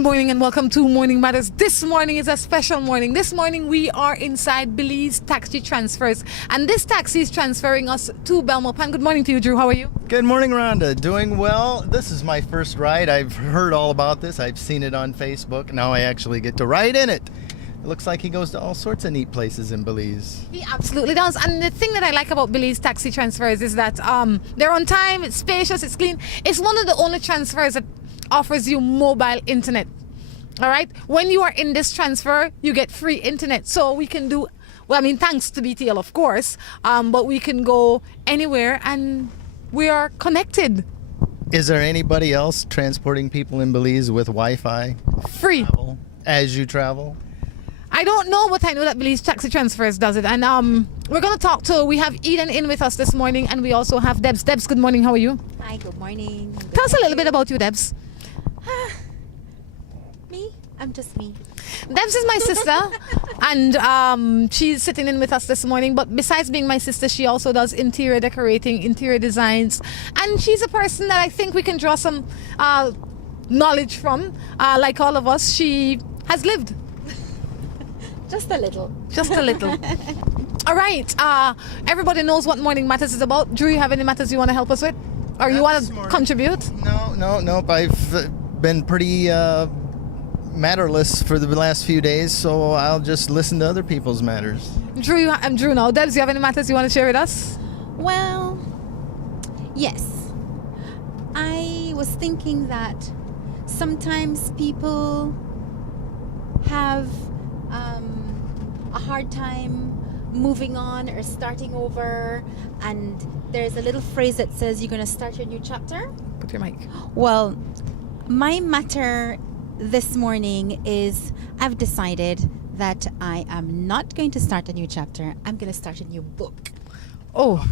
morning and welcome to Morning Matters. This morning is a special morning. This morning we are inside Belize Taxi Transfers, and this taxi is transferring us to Belmopan. Good morning to you, Drew. How are you? Good morning, Rhonda. Doing well. This is my first ride. I've heard all about this. I've seen it on Facebook. Now I actually get to ride in it. It looks like he goes to all sorts of neat places in Belize. He absolutely does. And the thing that I like about Belize Taxi Transfers is that they're on time, it's spacious, it's clean. It's one of the only transfers that offers you mobile internet. All right? When you are in this transfer, you get free internet. So we can do, well, I mean, thanks to BTL, of course, but we can go anywhere and we are connected. Is there anybody else transporting people in Belize with Wi-Fi Free. as you travel? I don't know, but I know that Belize Taxi Transfers does it. And we're going to talk to, we have Eden in with us this morning, and we also have Debs. Debs, good morning. How are you? Hi, good morning. Tell us a little bit about you, Debs. Me? I'm just me. Debs is my sister, and she's sitting in with us this morning. But besides being my sister, she also does interior decorating, interior designs, and she's a person that I think we can draw some knowledge from. Like all of us, she has lived. Just a little. Just a little. All right. Everybody knows what Morning Matters is about. Drew, you have any matters you want to help us with? Or you want to contribute? Nope. I've been pretty matterless for the last few days, so I'll just listen to other people's matters. Drew, I'm Drew now. Debs, you have any matters you want to share with us? Well, yes. I was thinking that sometimes people have a hard time moving on or starting over, and there's a little phrase that says you're going to start your new chapter. Put your mic. Well, my matter this morning is I've decided that I am not going to start a new chapter. I'm going to start a new book. Oh.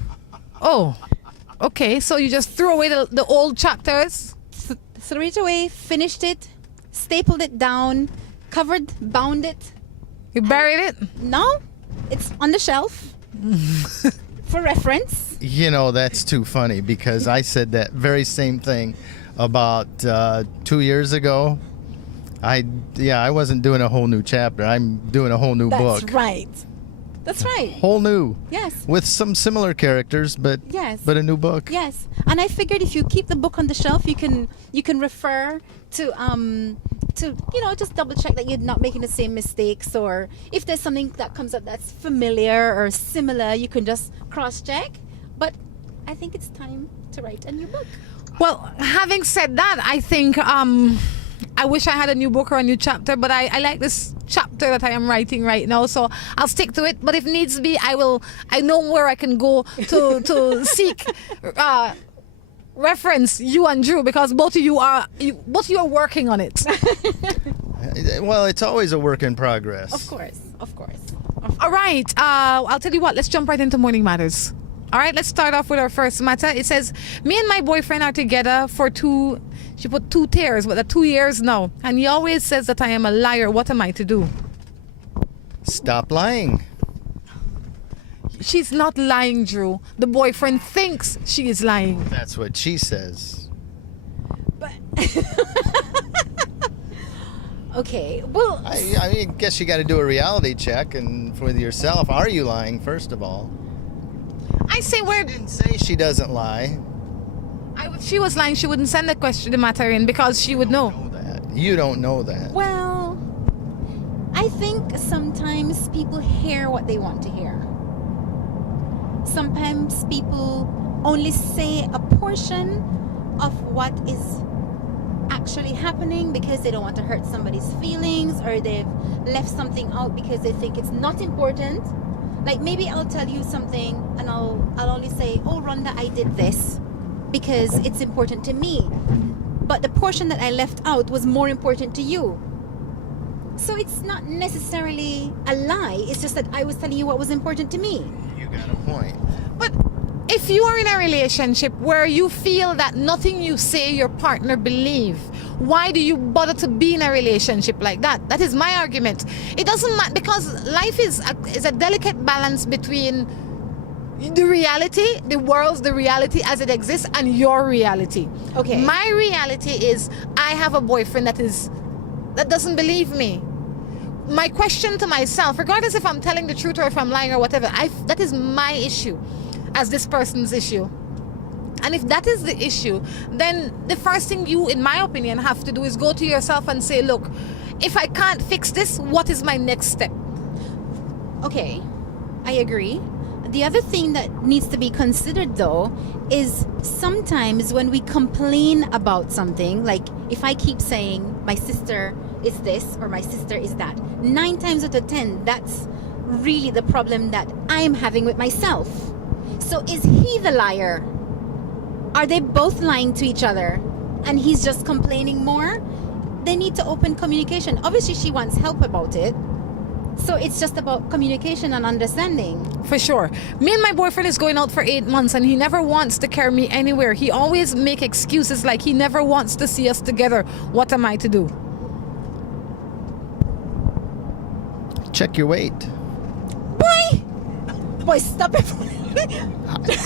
Okay, so you just threw away the old chapters? Threw it away, finished it, stapled it down, covered, bound it. You buried it? No, it's on the shelf for reference. You know, that's too funny because I said that very same thing about 2 years ago. I wasn't doing a whole new chapter. I'm doing a whole new book. That's right. Whole new. Yes. With some similar characters, but Yes. but a new book. Yes. And I figured if you keep the book on the shelf, you can refer to just double check that you're not making the same mistakes, or if there's something that comes up that's familiar or similar, you can just cross check. But I think it's time to write a new book. Well, having said that, I think I wish I had a new book or a new chapter, but I like this chapter that I am writing right now, so I'll stick to it. But if needs be, I know where I can go to seek reference, you and Drew, because both of you are working on it. Well, it's always a work in progress. Of course. All right, I'll tell you what, let's jump right into Morning Matters. All right, let's start off with our first matter. It says, me and my boyfriend are together for she put 2 tears, but 2 years now. And he always says that I am a liar. What am I to do? Stop lying. She's not lying, Drew. The boyfriend thinks she is lying. That's what she says. But okay, well, I guess you got to do a reality check and for yourself. Are you lying, first of all? I say She didn't say she doesn't lie. if she was lying, she wouldn't send the matter in because she would know. You don't know that. well, I think sometimes people hear what they want to hear. Sometimes people only say a portion of what is actually happening because they don't want to hurt somebody's feelings, or they've left something out because they think it's not important. Like maybe I'll tell you something and I'll only say, oh, Rhonda, I did this because it's important to me. But the portion that I left out was more important to you. So it's not necessarily a lie. It's just that I was telling you what was important to me. You got a point. But if you are in a relationship where you feel that nothing you say your partner believe, why do you bother to be in a relationship like that? That is my argument. It doesn't matter, because life is a delicate balance between the reality, the reality as it exists, and your reality. Okay. My reality is I have a boyfriend that is that doesn't believe me. My question to myself, regardless if I'm telling the truth or if I'm lying or whatever, that is my issue as this person's issue. And if that is the issue, then the first thing you, in my opinion, have to do is go to yourself and say, look, if I can't fix this, what is my next step? Okay, I agree. The other thing that needs to be considered, though, is sometimes when we complain about something, like if I keep saying my sister is this or my sister is that, 9 times out of 10, that's really the problem that I'm having with myself. So is he the liar? Are they both lying to each other and he's just complaining more? They need to open communication. Obviously, she wants help about it. So it's just about communication and understanding. For sure. Me and my boyfriend is going out for 8 months and he never wants to carry me anywhere. He always make excuses like he never wants to see us together. What am I to do? Check your weight. Boy, stop it.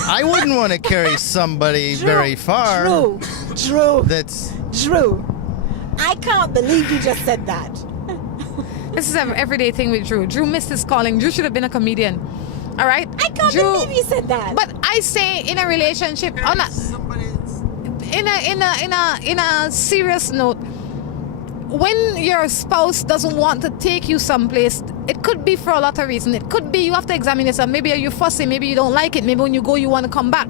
I wouldn't want to carry somebody very far. Drew. That's Drew. I can't believe you just said that. This is an everyday thing with Drew. Drew missed his calling. Drew should have been a comedian. All right? I can't believe you said that. But I say in a relationship, on a, in a serious note, when your spouse doesn't want to take you someplace, it could be for a lot of reasons. It could be you have to examine yourself. Maybe you're fussy. Maybe you don't like it. Maybe when you go, you want to come back.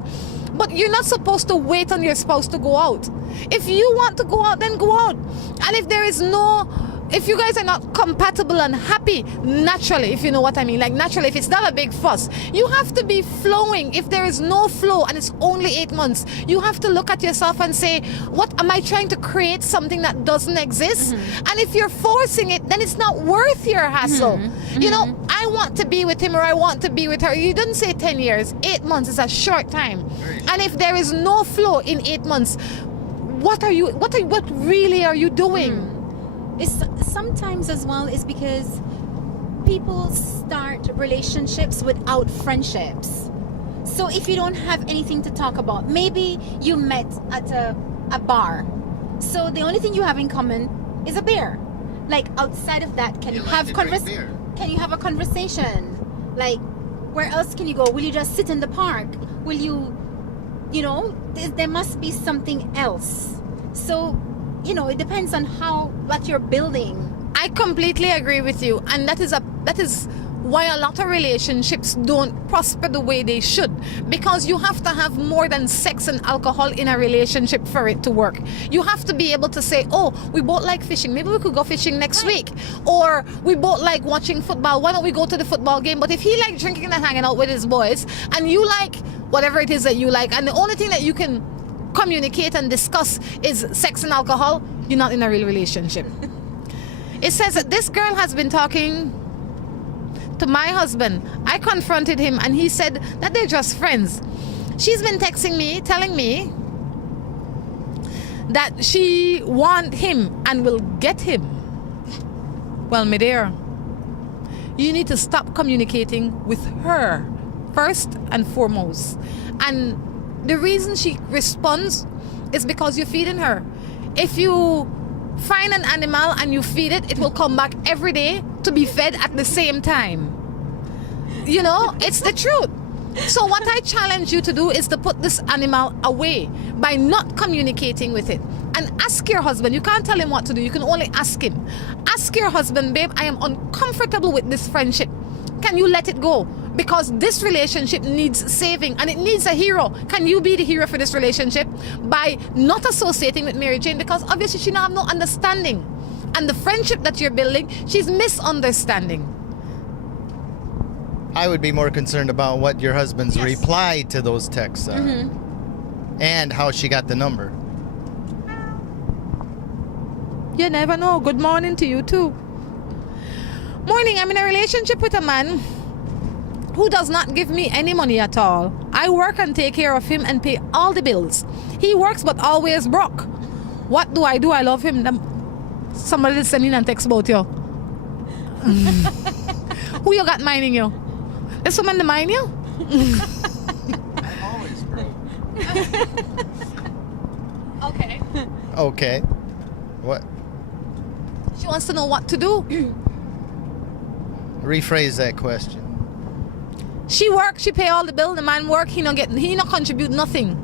But you're not supposed to wait on your spouse to go out. If you want to go out, then go out. And if you guys are not compatible and happy, naturally, if you know what I mean, like naturally, if it's not a big fuss, you have to be flowing. If there is no flow and it's only 8 months, you have to look at yourself and say, what am I trying to create something that doesn't exist? And if you're forcing it, then it's not worth your hassle. You know, I want to be with him or I want to be with her. You didn't say 10 years, 8 months is a short time. And if there is no flow in 8 months, what really are you doing? It's sometimes as well is because people start relationships without friendships. So if you don't have anything to talk about, maybe you met at a bar. So the only thing you have in common is a beer. Like outside of that, can you have a conversation? Like where else can you go? Will you just sit in the park? Will you there must be something else. So it depends on what you're building. I completely agree with you, and that is why a lot of relationships don't prosper the way they should, because you have to have more than sex and alcohol in a relationship for it to work. You have to be able to say, oh, we both like fishing, maybe we could go fishing next week, or we both like watching football, why don't we go to the football game? But if he likes drinking and hanging out with his boys and you like whatever it is that you like, and the only thing that you can communicate and discuss is sex and alcohol, you're not in a real relationship. It says that this girl has been talking to my husband. I confronted him and he said that they're just friends. She's been texting me, telling me that she want him and will get him. Well, my dear, you need to stop communicating with her first and foremost. And the reason she responds is because you're feeding her. If you find an animal and you feed it, it will come back every day to be fed at the same time. It's the truth. So what I challenge you to do is to put this animal away by not communicating with it. And ask your husband. You can't tell him what to do. You can only ask him. Ask your husband, babe, I am uncomfortable with this friendship. Can you let it go? Because this relationship needs saving and it needs a hero. Can you be the hero for this relationship by not associating with Mary Jane? Because obviously she don't have no understanding. And the friendship that you're building, she's misunderstanding. I would be more concerned about what your husband's reply to those texts are. And how she got the number. You never know. Good morning to you too. Morning, I'm in a relationship with a man who does not give me any money at all. I work and take care of him and pay all the bills. He works but always broke. What do? I love him. Somebody is sending a text about you. Who you got minding you? There's someone to mind you? I'm always broke. Okay. Okay. What? She wants to know what to do. Rephrase that question. She work, she pay all the bill. The man work, he not contribute nothing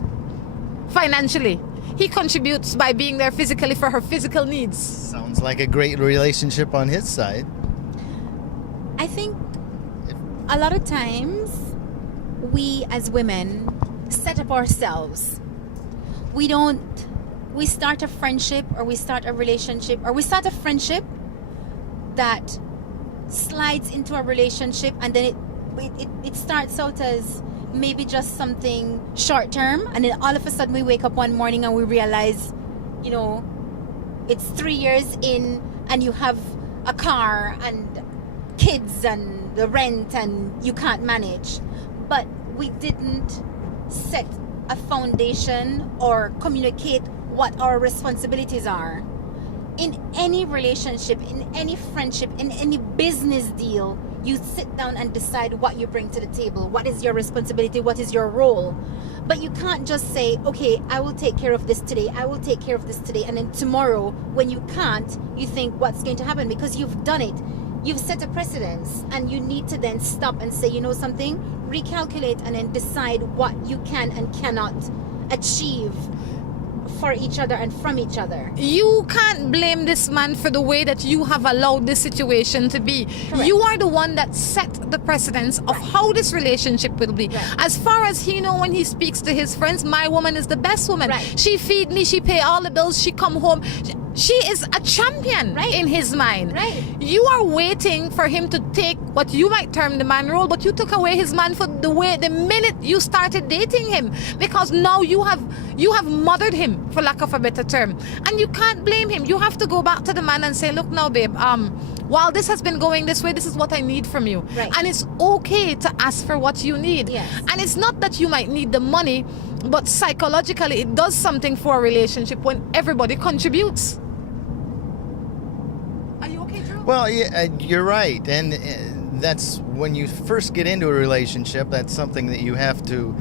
financially. He contributes by being there physically for her physical needs. Sounds like a great relationship on his side. I think a lot of times we as women set up ourselves. We start a friendship, or we start a relationship, or we start a friendship that slides into a relationship, and then it starts out as maybe just something short term, and then all of a sudden we wake up one morning and we realize, you know, it's 3 years in and you have a car and kids and the rent and you can't manage. But we didn't set a foundation or communicate what our responsibilities are. In any relationship, in any friendship, in any business deal, you sit down and decide what you bring to the table. What is your responsibility? What is your role? But you can't just say, okay, I will take care of this today. I will take care of this today. And then tomorrow, when you can't, you think what's going to happen, because you've done it. You've set a precedence, and you need to then stop and say, you know something? Recalculate and then decide what you can and cannot achieve for each other and from each other. You can't blame this man for the way that you have allowed this situation to be. Correct. You are the one that set the precedence of how this relationship will be. Right. As far as he know, when he speaks to his friends, my woman is the best woman. Right. She feed me, she pay all the bills, she come home. She is a champion Right. in his mind. Right. You are waiting for him to take what you might term the man role, but you took away his man for the minute you started dating him, because now you have mothered him, for lack of a better term, and you can't blame him. You have to go back to the man and say, look now, babe, while this has been going this way, this is what I need from you. Right. And it's okay to ask for what you need. Yes. And it's not that you might need the money, but psychologically it does something for a relationship when everybody contributes. Are you okay, Drew? Well, yeah, you're right, and that's when you first get into a relationship. That's something that you have to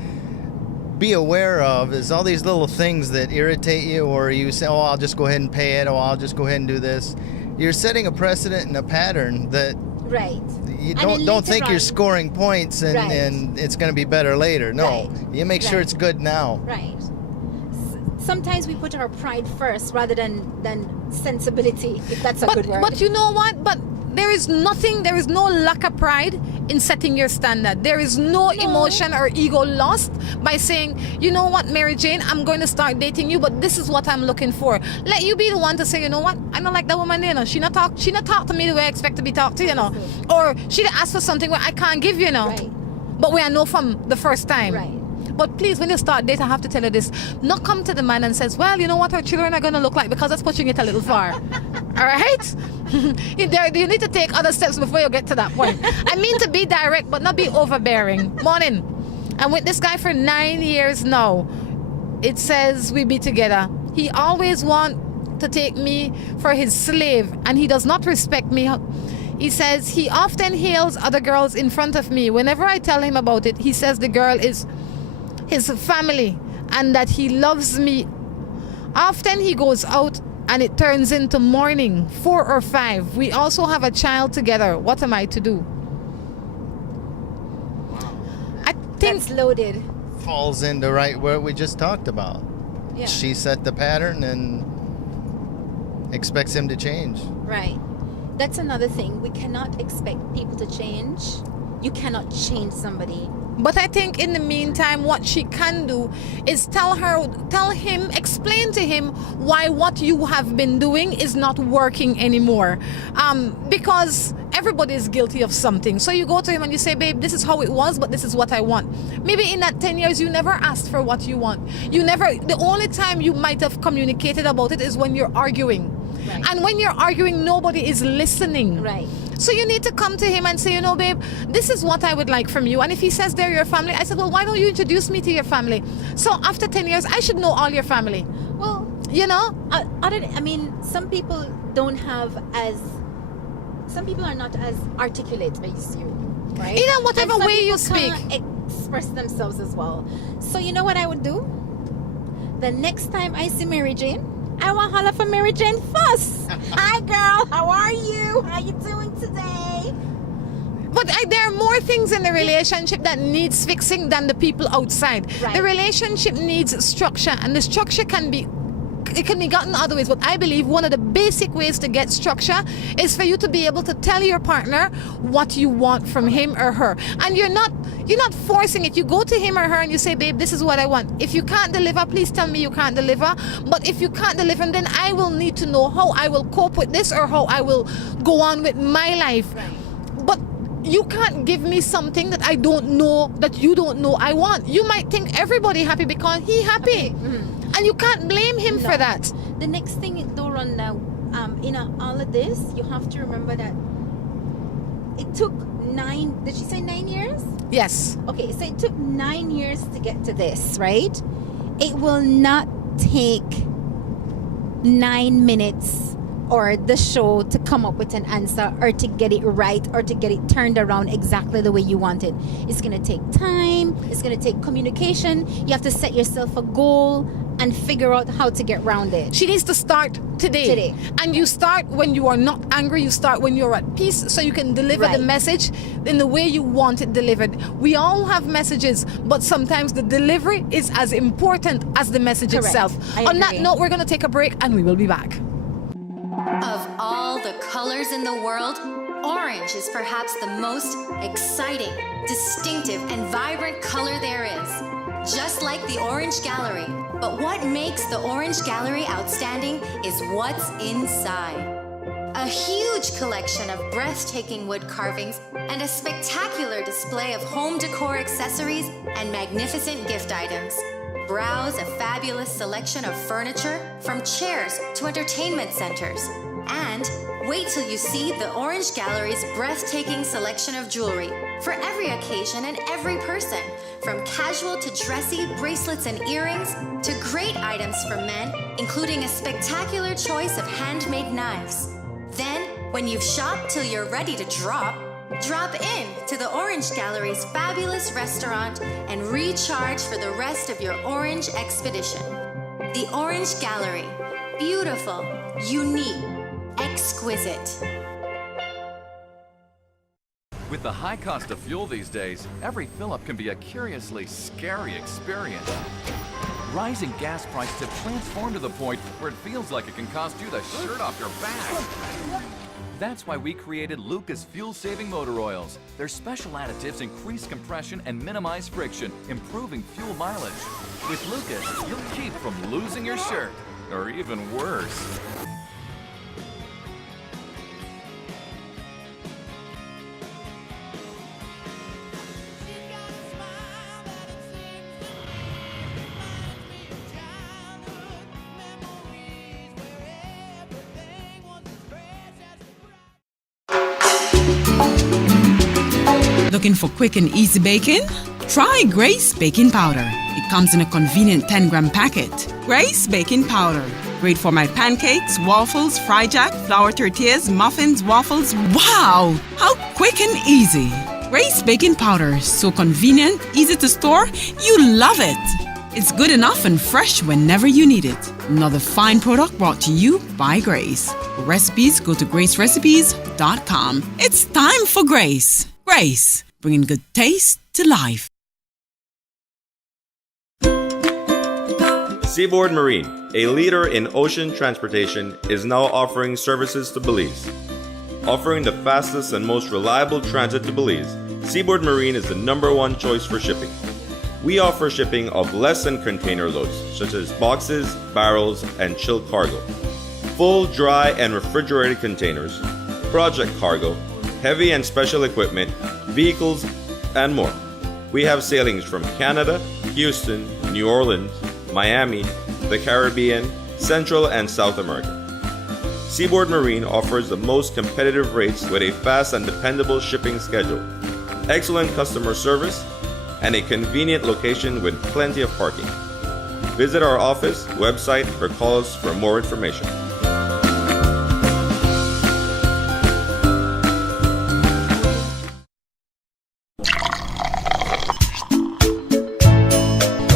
be aware of, is all these little things that irritate you, or you say, oh, I'll just go ahead and pay it, oh, I'll just go ahead and do this. You're setting a precedent and a pattern that Right. you And then don't later think you're on- scoring points and, Right. and it's going to be better later. No, Right. you make sure Right. it's good now. Right. Sometimes we put our pride first rather than sensibility, if that's a good word. But you know what? But there is no lack of pride in setting your standard. There is no emotion or ego lost by saying, you know what, Mary Jane, I'm going to start dating you, but this is what I'm looking for. Let you be the one to say, you know what, I don't like that woman, you know. She not talk to me the way I expect to be talked to, you know. Or she ask for something where I can't give, you know. Right. But we know from the first time. Right. But please, when you start dating, I have to tell you this. Not come to the man and says, well, you know what our children are going to look like, because that's pushing it a little far. All right? You need to take other steps before you get to that point. I mean to be direct, but not be overbearing. Morning. I'm with this guy for 9 years now. It says we be together. He always want to take me for his slave, and he does not respect me. He says he often hails other girls in front of me. Whenever I tell him about it, he says the girl is his family and that he loves me. Often he goes out and it turns into morning, 4 or 5. We also have a child together. What am I to do? I think That's loaded. Falls into right where we just talked about. Yeah. She set the pattern and expects him to change. Right. That's another thing. We cannot expect people to change. You cannot change somebody. But I think in the meantime, what she can do is tell him, explain to him why what you have been doing is not working anymore. Because everybody is guilty of something. So you go to him and you say, babe, this is how it was, but this is what I want. Maybe in that 10 years, you never asked for what you want. The only time you might have communicated about it is when you're arguing. Right. And when you're arguing, nobody is listening. Right. So you need to come to him and say, you know, babe, this is what I would like from you. And if he says they're your family, I said, well, why don't you introduce me to your family? So after 10 years, I should know all your family. Well, You know? some people some people are not as articulate as you, right? In whatever And some way you people speak. can't express themselves as well. So you know what I would do? The next time I see Mary Jane, I want to holler for Mary Jane Fuss. Hi, girl. How are you? How you doing today? But there are more things in the relationship that needs fixing than the people outside. Right. The relationship needs structure, and the structure can be gotten other ways. But I believe one of the basic ways to get structure is for you to be able to tell your partner what you want from him or her, and you're not forcing it. You go to him or her and you say, babe, this is what I want. If you can't deliver, please tell me you can't deliver. But if you can't deliver, then I will need to know how I will cope with this or how I will go on with my life. Right. But you can't give me something that I don't know, that you don't know I want. You might think everybody happy because he happy. And you can't blame him for that. The next thing, Doron, now, in all of this, you have to remember that it took 9, did she say 9 years? Yes. Okay, so it took 9 years to get to this, right? It will not take 9 minutes or the show to come up with an answer or to get it right or to get it turned around exactly the way you want it. It's going to take time. It's going to take communication. You have to set yourself a goal and figure out how to get around it. She needs to start today. And you start when you are not angry. You start when you're at peace, so you can deliver the message in the way you want it delivered. We all have messages, but sometimes the delivery is as important as the message itself. On that note, we're going to take a break and we will be back. Of all the colors in the world, orange is perhaps the most exciting, distinctive, and vibrant color there is. Just like the Orange Gallery. But what makes the Orange Gallery outstanding is what's inside. A huge collection of breathtaking wood carvings and a spectacular display of home decor accessories and magnificent gift items. Browse a fabulous selection of furniture, from chairs to entertainment centers. And wait till you see the Orange Gallery's breathtaking selection of jewelry for every occasion and every person, from casual to dressy bracelets and earrings to great items for men, including a spectacular choice of handmade knives. Then, when you've shopped till you're ready to drop in to the Orange Gallery's fabulous restaurant and recharge for the rest of your orange expedition. The Orange Gallery. Beautiful, unique, exquisite. With the high cost of fuel these days, every fill-up can be a curiously scary experience. Rising gas prices have transformed to the point where it feels like it can cost you the shirt off your back. That's why we created Lucas fuel-saving motor oils. Their special additives increase compression and minimize friction, improving fuel mileage. With Lucas, you'll keep from losing your shirt, or even worse. Looking for quick and easy baking? Try Grace Baking Powder. It comes in a convenient 10-gram packet. Grace Baking Powder. Great for my pancakes, waffles, fry jack, flour tortillas, muffins, waffles. Wow! How quick and easy. Grace Baking Powder. So convenient, easy to store. You love it. It's good enough and fresh whenever you need it. Another fine product brought to you by Grace. For recipes, go to gracerecipes.com. It's time for Grace. Grace, bringing good taste to life. Seaboard Marine, a leader in ocean transportation, is now offering services to Belize. Offering the fastest and most reliable transit to Belize, Seaboard Marine is the #1 choice for shipping. We offer shipping of less than container loads, such as boxes, barrels, and chilled cargo. Full, dry, and refrigerated containers, project cargo, heavy and special equipment, vehicles, and more. We have sailings from Canada, Houston, New Orleans, Miami, the Caribbean, Central and South America. Seaboard Marine offers the most competitive rates with a fast and dependable shipping schedule, excellent customer service, and a convenient location with plenty of parking. Visit our office, website, or call us for more information.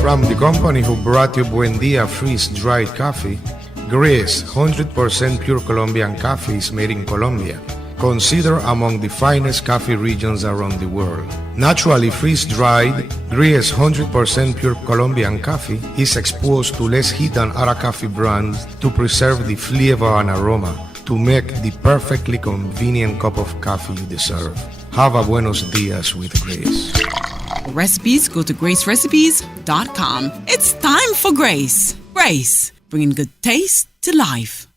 From the company who brought you Buen Dia freeze-dried coffee, Grace, 100% pure Colombian coffee is made in Colombia, considered among the finest coffee regions around the world. Naturally freeze-dried, Grace 100% pure Colombian coffee is exposed to less heat than other coffee brands to preserve the flavor and aroma to make the perfectly convenient cup of coffee you deserve. Have a buenos dias with Grace. For recipes, go to gracerecipes.com. It's time for Grace. Grace, bringing good taste to life.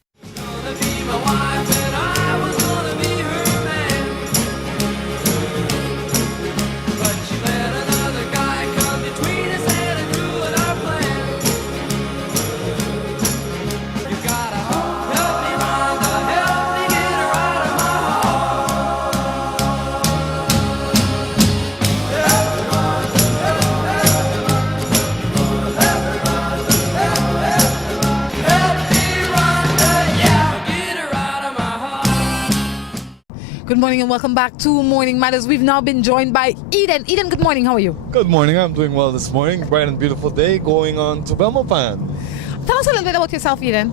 Good morning and welcome back to Morning Matters. We've now been joined by Eden. Eden, good morning. How are you? Good morning. I'm doing well this morning. Bright and beautiful day going on to Belmopan. Tell us a little bit about yourself, Eden.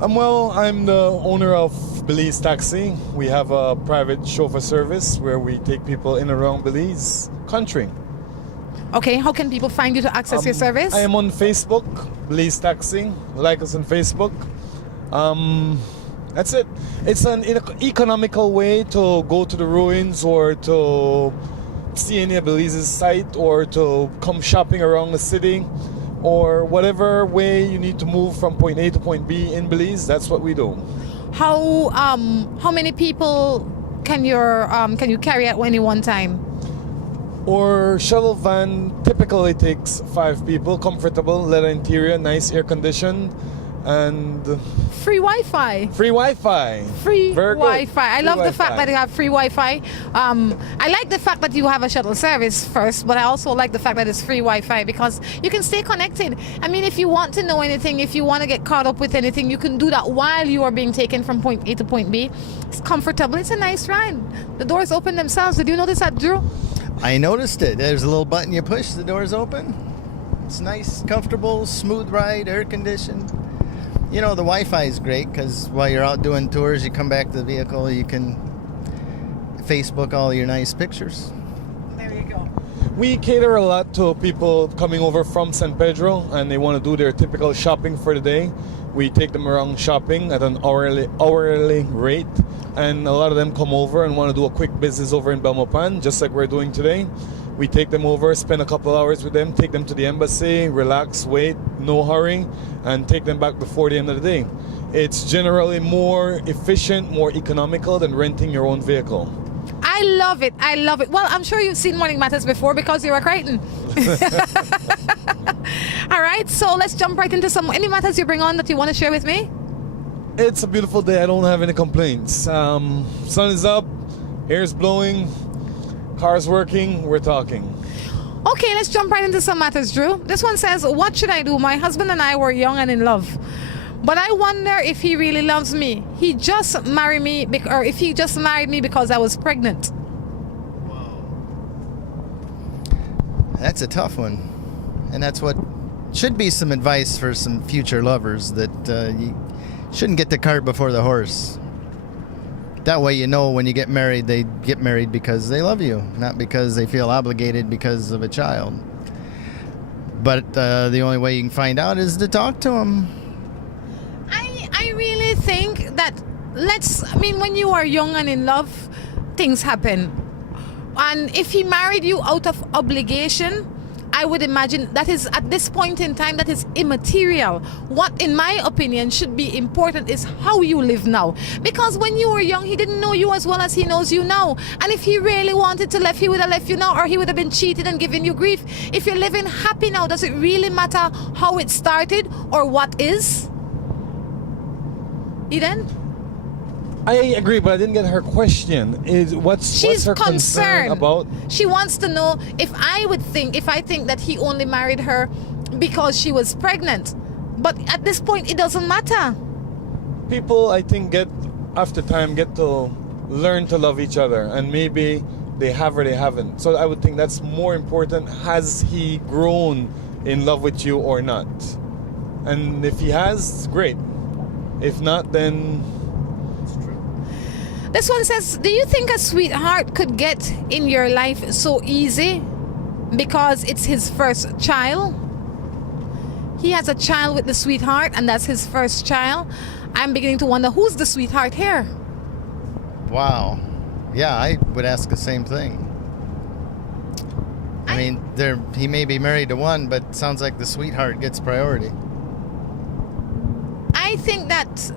I'm the owner of Belize Taxi. We have a private chauffeur service where we take people in and around Belize country. Okay, how can people find you to access your service? I am on Facebook, Belize Taxi. Like us on Facebook. That's it. It's an economical way to go to the ruins or to see any of Belize's site or to come shopping around the city or whatever way you need to move from point A to point B in Belize. That's what we do. How many people can you carry at any one time? Our shuttle van typically takes 5 people, comfortable, leather interior, nice air conditioned, and Free Wi-Fi. free Wi-Fi. Free Very good. Wi-Fi. I Free love the Wi-Fi. fact that you have free Wi-Fi. I like the fact that you have a shuttle service first, but I also like the fact that it's free Wi-Fi because you can stay connected. I mean, if you want to know anything, if you want to get caught up with anything, you can do that while you are being taken from point A to point B. It's comfortable. It's a nice ride. The doors open themselves. Did you notice that, Drew? I noticed it. There's a little button you push, the doors open. It's nice, comfortable, smooth ride, air conditioned. You know, the Wi-Fi is great because while you're out doing tours, you come back to the vehicle, you can Facebook all your nice pictures. There you go. We cater a lot to people coming over from San Pedro and they want to do their typical shopping for the day. We take them around shopping at an hourly rate, and a lot of them come over and want to do a quick business over in Belmopan, just like we're doing today. We take them over, spend a couple hours with them, take them to the embassy, relax, wait, no hurry, and take them back before the end of the day. It's generally more efficient, more economical than renting your own vehicle. I love it. I love it. Well, I'm sure you've seen Morning Matters before because you're a Crichton. All right, so let's jump right into any matters you bring on that you want to share with me. It's a beautiful day. I don't have any complaints. Sun is up, air's blowing, car's working, we're talking. Okay, let's jump right into some matters, Drew. This one says, what should I do? My husband and I were young and in love, but I wonder if he really loves me. He just married me, or if he just married me because I was pregnant. That's a tough one. And that's what should be some advice for some future lovers, that you shouldn't get the cart before the horse. That way you know when you get married, they get married because they love you, not because they feel obligated because of a child. But the only way you can find out is to talk to them. I really think that when you are young and in love, things happen. And if he married you out of obligation, I would imagine that is, at this point in time, that is immaterial. What, in my opinion, should be important is how you live now. Because when you were young, he didn't know you as well as he knows you now. And if he really wanted to leave, he would have left you now, or he would have been cheated and given you grief. If you're living happy now, does it really matter how it started or what is? Eden? I agree, but I didn't get her question. What's her concern about? She wants to know if I think that he only married her because she was pregnant. But at this point, it doesn't matter. People, I think, after time, get to learn to love each other, and maybe they have or they haven't. So I would think that's more important. Has he grown in love with you or not? And if he has, great. If not, then This one says, do you think a sweetheart could get in your life so easy because it's his first child? He has a child with the sweetheart, and that's his first child. I'm beginning to wonder, who's the sweetheart here? Wow. Yeah, I would ask the same thing. I mean, he may be married to one, but it sounds like the sweetheart gets priority. I think that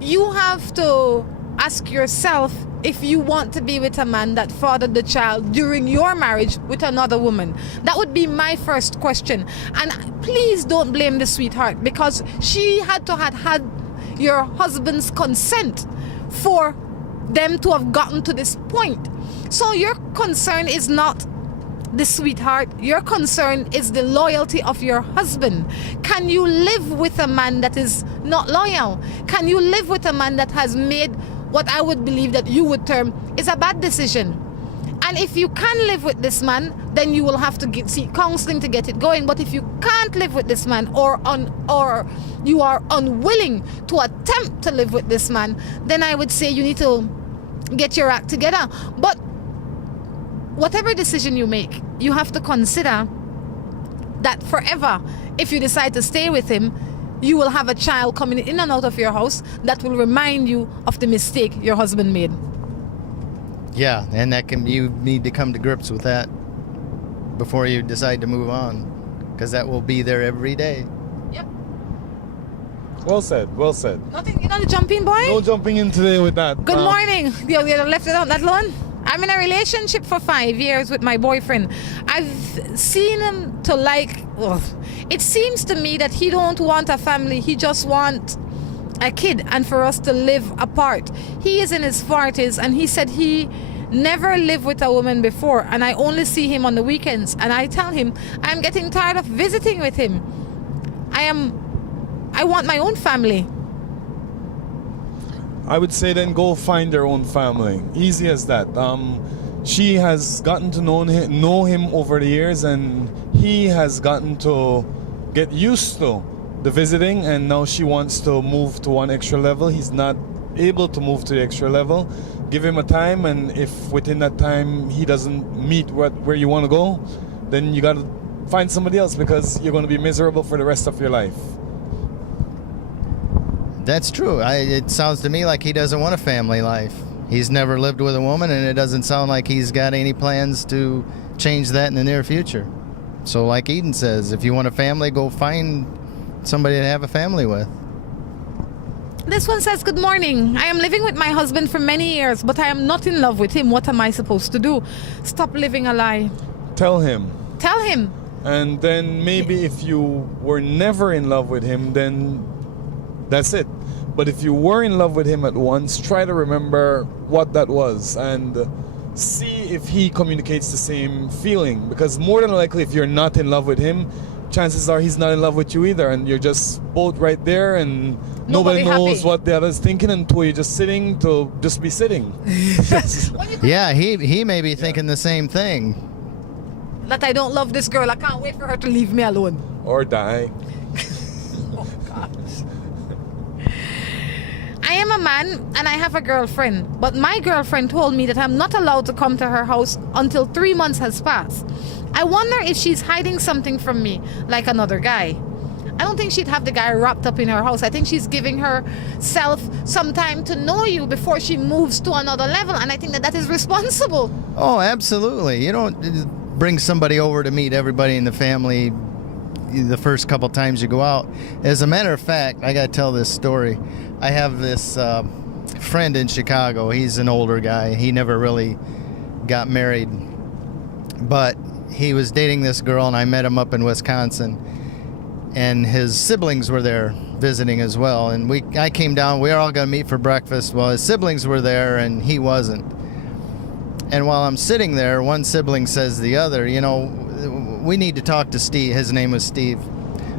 you have to ask yourself if you want to be with a man that fathered the child during your marriage with another woman. That would be my first question. And please don't blame the sweetheart, because she had to have had your husband's consent for them to have gotten to this point. So your concern is not the sweetheart. Your concern is the loyalty of your husband. Can you live with a man that is not loyal? Can you live with a man that has made what I would believe that you would term is a bad decision? And if you can live with this man, then you will have to seek counseling to get it going. But if you can't live with this man, or you are unwilling to attempt to live with this man, then I would say you need to get your act together. But whatever decision you make, you have to consider that forever, if you decide to stay with him, you will have a child coming in and out of your house that will remind you of the mistake your husband made. Yeah, and you need to come to grips with that before you decide to move on, because that will be there every day. Yep. well said, well said. Nothing, you gonna jump in, boy? No jumping in today with that. Good morning. You left it out that long? I'm in a relationship for 5 years with my boyfriend. I've seen him to it seems to me that he don't want a family. He just want a kid and for us to live apart. He is in his 40s and he said he never lived with a woman before, and I only see him on the weekends. And I tell him I'm getting tired of visiting with him. I want my own family. I would say then go find their own family. Easy as that. She has gotten to know him over the years, and he has gotten to get used to the visiting, and now she wants to move to one extra level. He's not able to move to the extra level. Give him a time, and if within that time he doesn't meet where you want to go, then you got to find somebody else, because you're going to be miserable for the rest of your life. That's true. It sounds to me like he doesn't want a family life. He's never lived with a woman, and it doesn't sound like he's got any plans to change that in the near future. So like Eden says, if you want a family, go find somebody to have a family with. This one says, good morning. I am living with my husband for many years, but I am not in love with him. What am I supposed to do? Stop living a lie. Tell him. Tell him. And then maybe if you were never in love with him, then that's it. But if you were in love with him at once, try to remember what that was and see if he communicates the same feeling. Because more than likely, if you're not in love with him, chances are he's not in love with you either, and you're just both right there, and nobody knows happy. what the other's thinking until you're just sitting to just be sitting. Yeah, he may be thinking the same thing. That I don't love this girl. I can't wait for her to leave me alone. Or die. I am a man and I have a girlfriend, but my girlfriend told me that I'm not allowed to come to her house until 3 months has passed. I wonder if she's hiding something from me, like another guy. I don't think she'd have the guy wrapped up in her house. I think she's giving herself some time to know you before she moves to another level, and I think that is responsible. Oh, absolutely. You don't bring somebody over to meet everybody in the family the first couple times you go out. As a matter of fact, I got to tell this story. I have this friend in Chicago. He's an older guy. He never really got married, but he was dating this girl, and I met him up in Wisconsin, and his siblings were there visiting as well. And I came down. We were all going to meet for breakfast. Well, his siblings were there, and he wasn't. And while I'm sitting there, one sibling says to the other, you know, we need to talk to Steve. His name was Steve.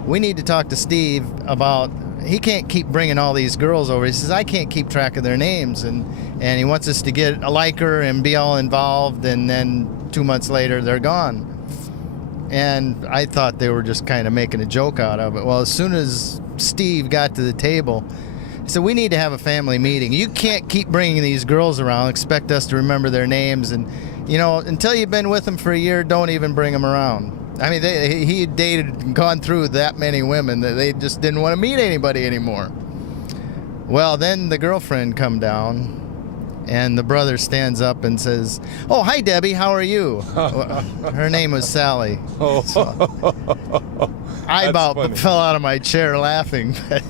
We need to talk to Steve about, he can't keep bringing all these girls over. He says, I can't keep track of their names. And he wants us to get a liker and be all involved. And then 2 months later, they're gone. And I thought they were just kind of making a joke out of it. Well, as soon as Steve got to the table, he said, we need to have a family meeting. You can't keep bringing these girls around, expect us to remember their names. And, you know, until you've been with them for a year, don't even bring them around. I mean, he had dated and gone through that many women that they just didn't want to meet anybody anymore. Well, then the girlfriend come down, and the brother stands up and says, oh, hi, Debbie, how are you? Her name was Sally. I about funny. fell out of my chair laughing, but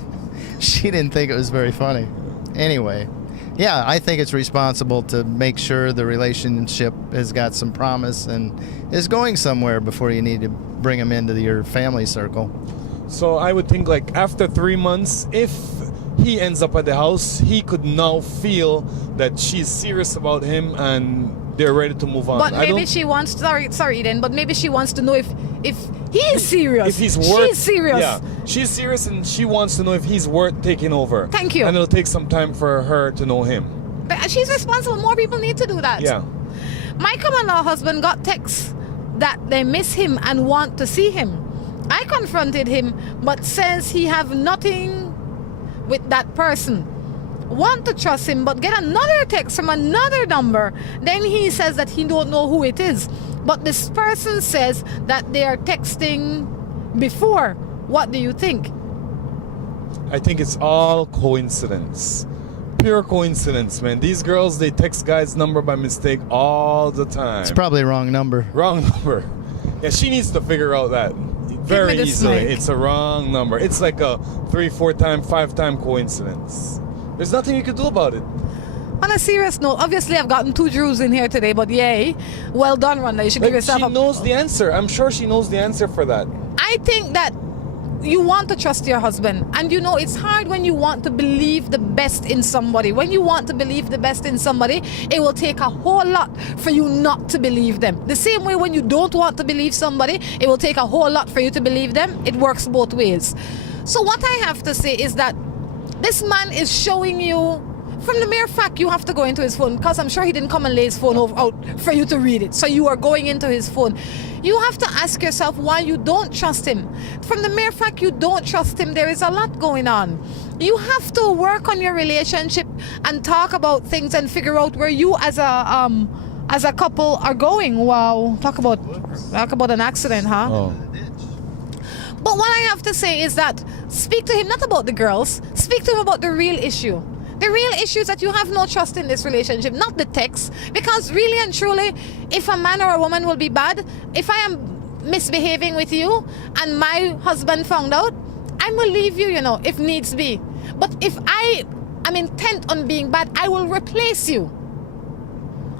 she didn't think it was very funny. Anyway, yeah, I think it's responsible to make sure the relationship has got some promise and is going somewhere before you need to bring them into your family circle. So I would think like after 3 months, if he ends up at the house, he could now feel that she's serious about him and they're ready to move on. But maybe she wants, sorry Eden, but maybe she wants to know if he is serious. If he's worth, she's serious. Yeah, she's serious and she wants to know if he's worth taking over. Thank you. And it'll take some time for her to know him. But she's responsible. More people need to do that. Yeah. My common-law husband got texts that they miss him and want to see him. I confronted him, but says he have nothing with that person. Want to trust him, but get another text from another number. Then he says that he don't know who it is. But this person says that they are texting before. What do you think? I think it's all coincidence. Pure coincidence, man. These girls, they text guys' number by mistake all the time. It's probably a wrong number. Wrong number. Yeah, she needs to figure out that very the easily. snake. It's a wrong number. It's like a 3, 4 time, 5 time coincidence. There's nothing you can do about it. On a serious note, obviously I've gotten 2 Drews in here today, but yay. Well done, Rhonda. You should give yourself She knows the answer. I'm sure she knows the answer for that. I think that you want to trust your husband, and you know it's hard when you want to believe the best in somebody. When you want to believe the best in somebody, it will take a whole lot for you not to believe them. The same way when you don't want to believe somebody, it will take a whole lot for you to believe them. It works both ways. So what I have to say is that this man is showing you, from the mere fact you have to go into his phone, because I'm sure he didn't come and lay his phone out for you to read it. So you are going into his phone. You have to ask yourself why you don't trust him. From the mere fact you don't trust him, there is a lot going on. You have to work on your relationship and talk about things and figure out where you as a couple are going. Wow, talk about an accident, huh? Oh. But what I have to say is that speak to him not about the girls, speak to him about the real issue. The real issue is that you have no trust in this relationship, not the text. Because really and truly, if a man or a woman will be bad, if I am misbehaving with you and my husband found out, I will leave you, if needs be. But if I am intent on being bad, I will replace you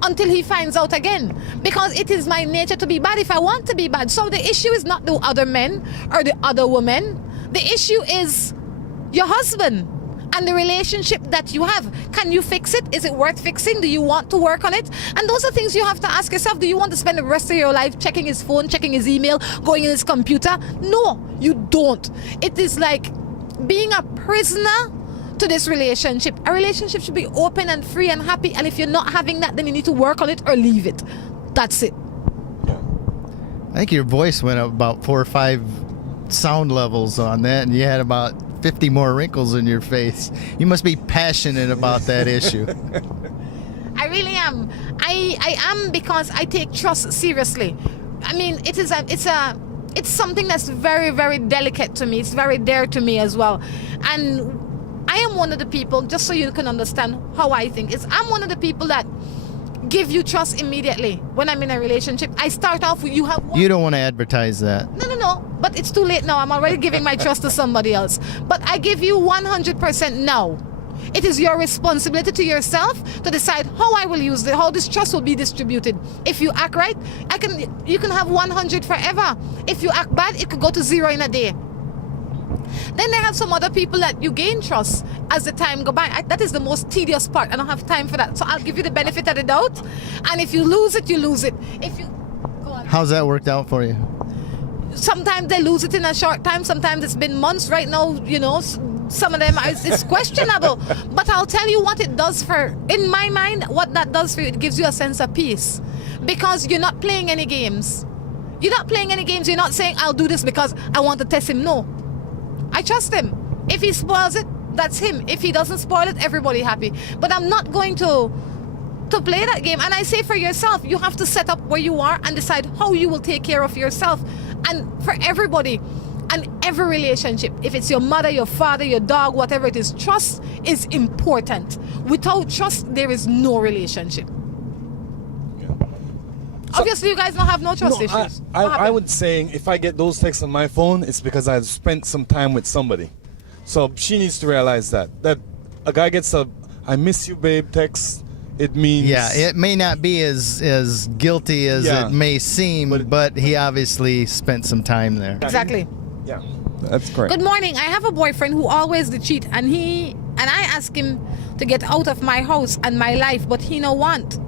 until he finds out again. Because it is my nature to be bad if I want to be bad. So the issue is not the other men or the other women. The issue is your husband and the relationship that you have. Can you fix it? Is it worth fixing? Do you want to work on it? And those are things you have to ask yourself. Do you want to spend the rest of your life checking his phone, checking his email, going in his computer? No, you don't. It is like being a prisoner to this relationship. A relationship should be open and free and happy, and if you're not having that, then you need to work on it or leave it. That's it. I think your voice went up about 4 or 5 sound levels on that, and you had about 50 more wrinkles in your face. You must be passionate about that issue. I really am. I am, because I take trust seriously. I mean, it's something that's very, very delicate to me. It's very dear to me as well. And I am one of the people, just so you can understand how I think, I'm one of the people that give you trust immediately when I'm in a relationship. I start off with you have one. You don't want to advertise that. No. But it's too late now. I'm already giving my trust to somebody else. But I give you 100% now. It is your responsibility to yourself to decide how I will use it, how this trust will be distributed. If you act right, you can have 100 forever. If you act bad, it could go to 0 in a day. Then there have some other people that you gain trust as the time go by. That is the most tedious part. I don't have time for that. So I'll give you the benefit of the doubt. And if you lose it, you lose it. Go on. How's that worked out for you? Sometimes they lose it in a short time. Sometimes it's been months. Right now, some of them, it's questionable. But I'll tell you what it does in my mind, what that does for you, it gives you a sense of peace. Because you're not playing any games. You're not playing any games. You're not saying, I'll do this because I want to test him. No. I trust him. If he spoils it, that's him. If he doesn't spoil it, everybody happy. But I'm not going to play that game. And I say for yourself, you have to set up where you are and decide how you will take care of yourself. And for everybody and every relationship, if it's your mother, your father, your dog, whatever it is, trust is important. Without trust, there is no relationship. Obviously, you guys don't have no trust issues. I would say if I get those texts on my phone, it's because I've spent some time with somebody. So she needs to realize that a guy gets a "I miss you, babe" text. It means it may not be as guilty as it may seem, but he obviously spent some time there. Exactly. Yeah, that's correct. Good morning. I have a boyfriend who always cheat, and I ask him to get out of my house and my life, but he no want.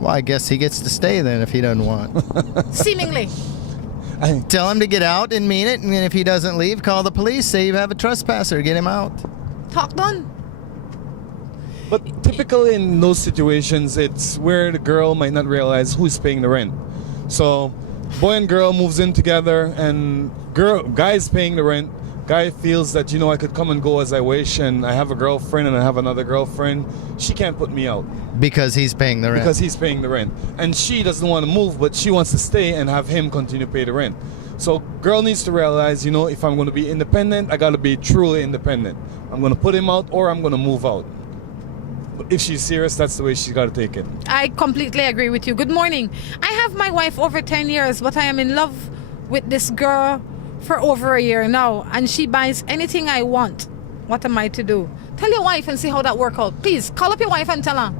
Well, I guess he gets to stay then if he doesn't want. Seemingly. Tell him to get out and mean it, and if he doesn't leave, call the police. Say you have a trespasser. Get him out. Talk done. But typically in those situations, it's where the girl might not realize who's paying the rent. So, boy and girl moves in together, and guy's paying the rent. Guy feels that, I could come and go as I wish, and I have a girlfriend and I have another girlfriend. She can't put me out. Because he's paying the rent. Because he's paying the rent. And she doesn't want to move, but she wants to stay and have him continue to pay the rent. So girl needs to realize, if I'm going to be independent, I got to be truly independent. I'm going to put him out or I'm going to move out. But if she's serious, that's the way she's got to take it. I completely agree with you. Good morning. I have my wife over 10 years, but I am in love with this girl for over a year now, and she buys anything I want. What am I to do? Tell your wife and see how that works out. Please, call up your wife and tell her.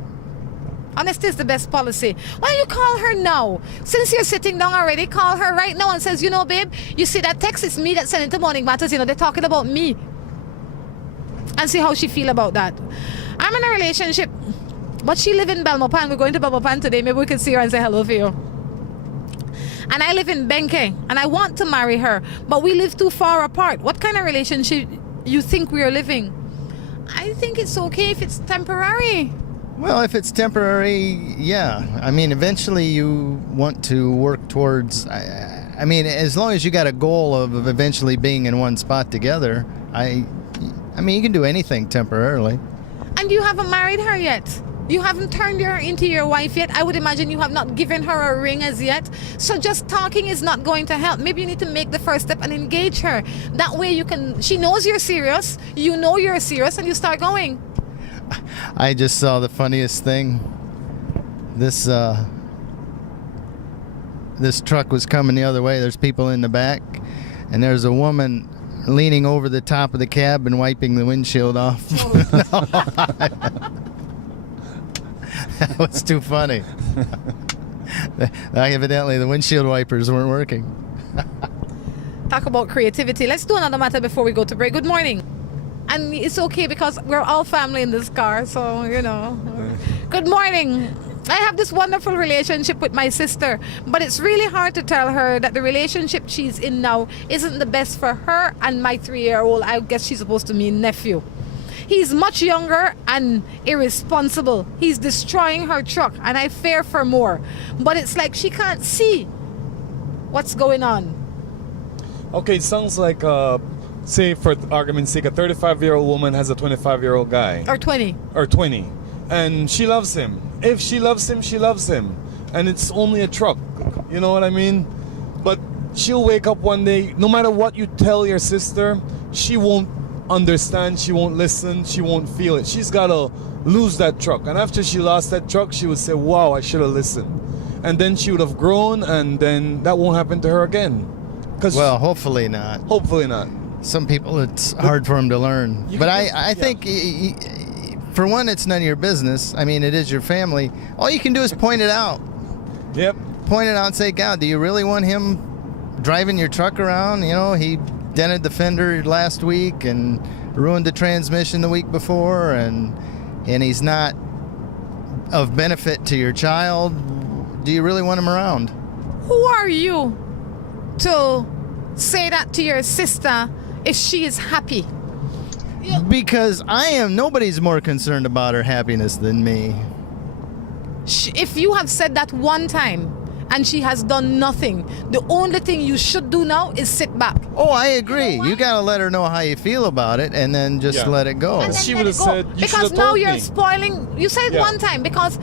Honesty is the best policy. Why don't you call her now? Since you're sitting down already, call her right now and says, babe, you see that text? It's me that sent it to Morning Matters. They're talking about me. And see how she feel about that. I'm in a relationship, but she live in Belmopan. We're going to Belmopan today. Maybe we can see her and say hello for you. And I live in Benke, and I want to marry her, but we live too far apart. What kind of relationship you think we are living? I think it's okay if it's temporary. Well, if it's temporary, yeah. I mean, eventually you want to work towards, I mean, as long as you got a goal of eventually being in one spot together, I mean, you can do anything temporarily. And you haven't married her yet. You haven't turned her into your wife yet. I would imagine you have not given her a ring as yet. So just talking is not going to help. Maybe you need to make the first step and engage her. That way she knows you're serious, you know you're serious, and you start going. I just saw the funniest thing. This truck was coming the other way. There's people in the back, and there's a woman leaning over the top of the cab and wiping the windshield off. That was too funny. Evidently, the windshield wipers weren't working. Talk about creativity. Let's do another matter before we go to break. Good morning. And it's okay because we're all family in this car, so, Good morning. I have this wonderful relationship with my sister, but it's really hard to tell her that the relationship she's in now isn't the best for her and my 3-year-old. I guess she's supposed to mean nephew. He's much younger and irresponsible. He's destroying her truck, and I fear for more. But it's like she can't see what's going on. Okay, it sounds like, say for argument's sake, a 35-year-old woman has a 25-year-old guy. Or 20. Or 20. And she loves him. If she loves him, she loves him. And it's only a truck. You know what I mean? But she'll wake up one day, no matter what you tell your sister, she won't understand, she won't listen, she won't feel it. She's got to lose that truck. And after she lost that truck, she would say, wow, I should have listened. And then she would have grown, and then that won't happen to her again. Well, hopefully not. Hopefully not. Some people, it's hard for them to learn. But I think, for one, it's none of your business. I mean, it is your family. All you can do is point it out. Yep. Point it out and say, God, do you really want him driving your truck around? He dented the fender last week and ruined the transmission the week before, and he's not of benefit to your child. Do you really want him around? Who are you to say that to your sister if she is happy? Because nobody's more concerned about her happiness than me. If you have said that one time and she has done nothing. The only thing you should do now is sit back. Oh, I agree. You gotta let her know how you feel about it, and then just Yeah. let it go. And then She let would've it go. said, "You because should've now told you're me." spoiling. You said Yeah. one time, because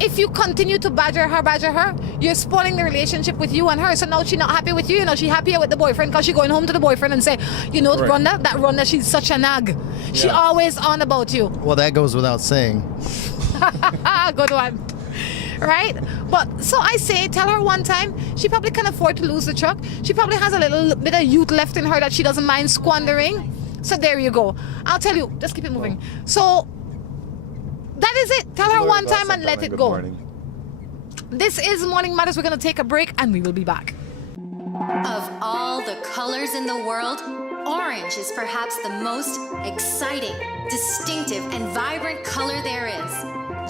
if you continue to badger her, you're spoiling the relationship with you and her. So now she's not happy with you. You know, she happier with the boyfriend because she going home to the boyfriend and say, you know, Right. Rhonda, she's such a nag. She Yeah. always on about you. Well, that goes without saying. Good one. Right? But so I say, tell her one time, she probably can afford to lose the truck. She probably has a little bit of youth left in her that she doesn't mind squandering. So there you go. I'll tell you, just keep it moving. So that is it. Tell her one time and let it Good go. morning. This is Morning Matters. We're going to take a break and we will be back. Of all the colors in the world, orange is perhaps the most exciting, distinctive, and vibrant color there is.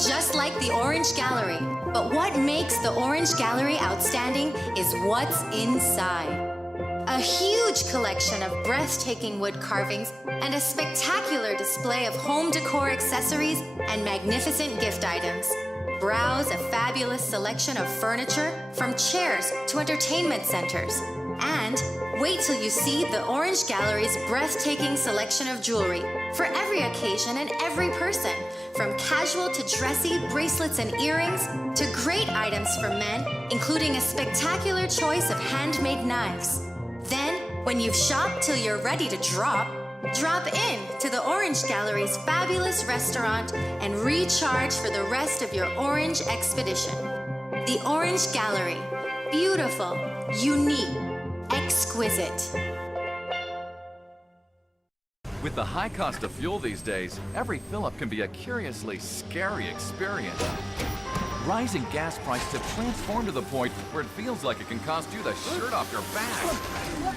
Just like the Orange Gallery. But what makes the Orange Gallery outstanding is what's inside. A huge collection of breathtaking wood carvings and a spectacular display of home decor accessories and magnificent gift items. Browse a fabulous selection of furniture, from chairs to entertainment centers. And wait till you see the Orange Gallery's breathtaking selection of jewelry for every occasion and every person. From casual to dressy bracelets and earrings to great items for men, including a spectacular choice of handmade knives. Then, when you've shopped till you're ready to drop in to the Orange Gallery's fabulous restaurant and recharge for the rest of your orange expedition. The Orange Gallery. Beautiful, unique, exquisite. With the high cost of fuel these days, every fill-up can be a curiously scary experience. Rising gas prices have transformed to the point where it feels like it can cost you the shirt off your back.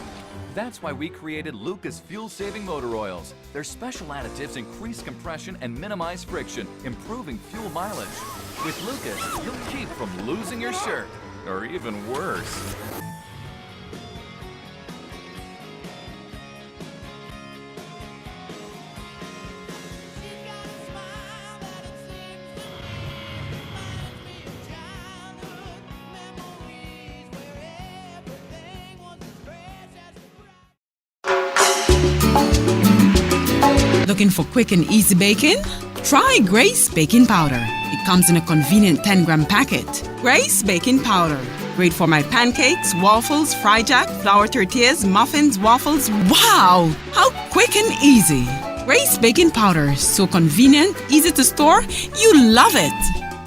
That's why we created Lucas fuel-saving motor oils. Their special additives increase compression and minimize friction, improving fuel mileage. With Lucas, you'll keep from losing your shirt, or even worse. Looking for quick and easy baking? Try Grace Baking Powder. It comes in a convenient 10-gram packet. Grace Baking Powder. Great for my pancakes, waffles, fry jack, flour tortillas, muffins, waffles. Wow! How quick and easy. Grace Baking Powder. So convenient, easy to store. You love it.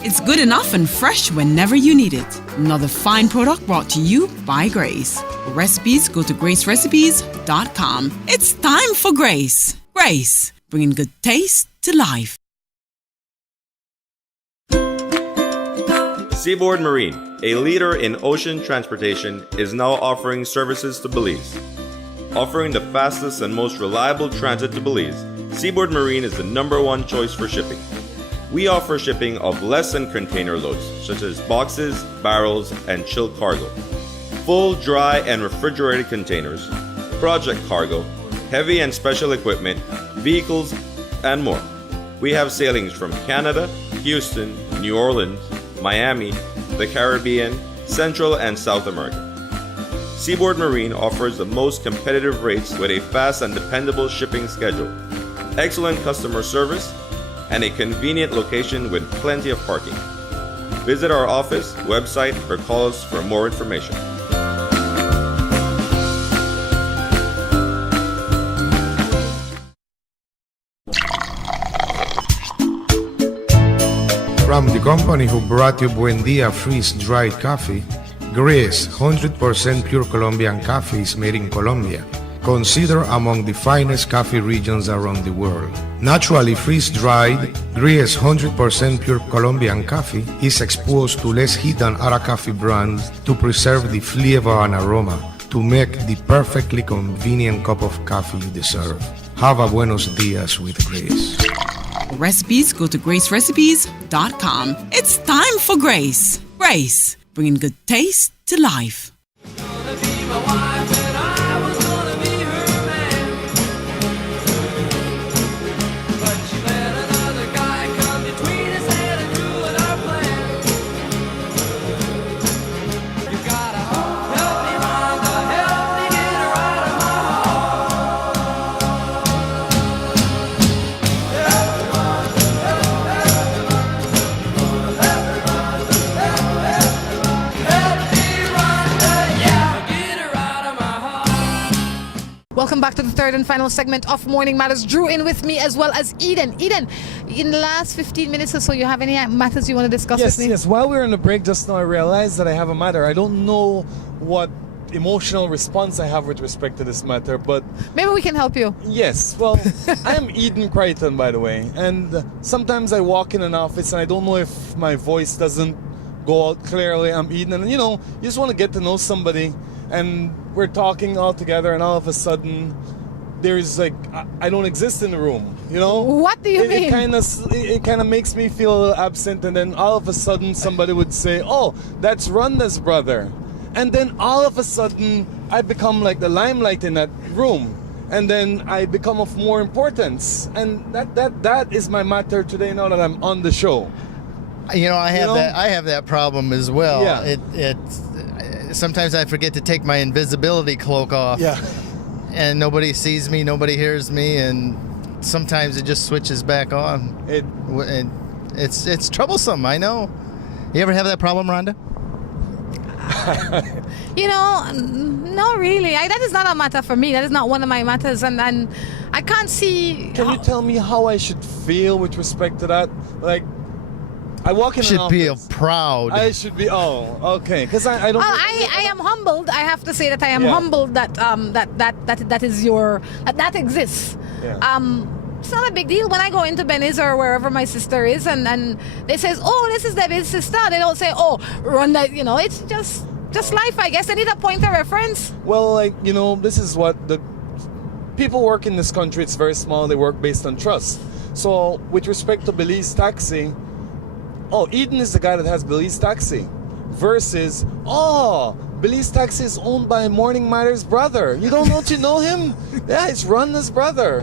It's good enough and fresh whenever you need it. Another fine product brought to you by Grace. For recipes, go to gracerecipes.com. It's time for Grace. Grace, bringing good taste to life. Seaboard Marine, a leader in ocean transportation, is now offering services to Belize. Offering the fastest and most reliable transit to Belize, Seaboard Marine is the #1 choice for shipping. We offer shipping of less than container loads, such as boxes, barrels, and chilled cargo. Full, dry, and refrigerated containers, project cargo, heavy and special equipment, vehicles, and more. We have sailings from Canada, Houston, New Orleans, Miami, the Caribbean, Central and South America. Seaboard Marine offers the most competitive rates with a fast and dependable shipping schedule, excellent customer service, and a convenient location with plenty of parking. Visit our office, website, or call us for more information. From the company who brought you Buendia freeze-dried coffee, Gris 100% pure Colombian coffee is made in Colombia, considered among the finest coffee regions around the world. Naturally freeze-dried, Gris 100% pure Colombian coffee is exposed to less heat than other coffee brands to preserve the flavor and aroma to make the perfectly convenient cup of coffee you deserve. Have a buenos dias with Gris. For recipes, go to gracerecipes.com. It's time for Grace. Grace, bringing good taste to life. third and final segment of Morning Matters. Drew in with me as well as Eden. Eden, in the last 15 minutes or so, you have any matters you want to discuss with me? Yes. While we were on the break just now, I realized that I have a matter. I don't know what emotional response I have with respect to this matter, but Maybe we can help you. yes, well, I'm Eden Crichton, by the way, and sometimes I walk in an office and I don't know if my voice doesn't go out clearly. I'm Eden, and you just want to get to know somebody, and we're talking all together, and all of a sudden, there's like I don't exist in the room. What do you mean? It kind of makes me feel a little absent, and then all of a sudden somebody would say, "Oh, that's Rhonda's brother," and then all of a sudden I become like the limelight in that room, and then I become of more importance, and that is my matter today. Now that I'm on the show, I have that problem as well. Yeah. Sometimes I forget to take my invisibility cloak off. yeah. And nobody sees me, nobody hears me, and sometimes it just switches back on. It's troublesome, I know. You ever have that problem, Rhonda? No, really. That is not a matter for me. That is not one of my matters, and I can't see. Can you tell me how I should feel with respect to that? Like, I walk in an Should feel office. proud. I should be. Oh, okay. Because I don't. Well, I am humbled. I have to say that I am Yeah. humbled that that exists. Yeah. It's not a big deal when I go into Benny's or wherever my sister is, and they says, "Oh, this is Debbie's sister." They don't say, "Oh, Rhonda." It's just life, I guess. They need a point of reference. Well, this is what the people work in this country. It's very small. They work based on trust. So, with respect to Belize Taxi, Eden is the guy that has Belize Taxi, versus Belize Taxi is owned by Morning Matters' brother. Don't you know him? Yeah, it's Rhonda's brother.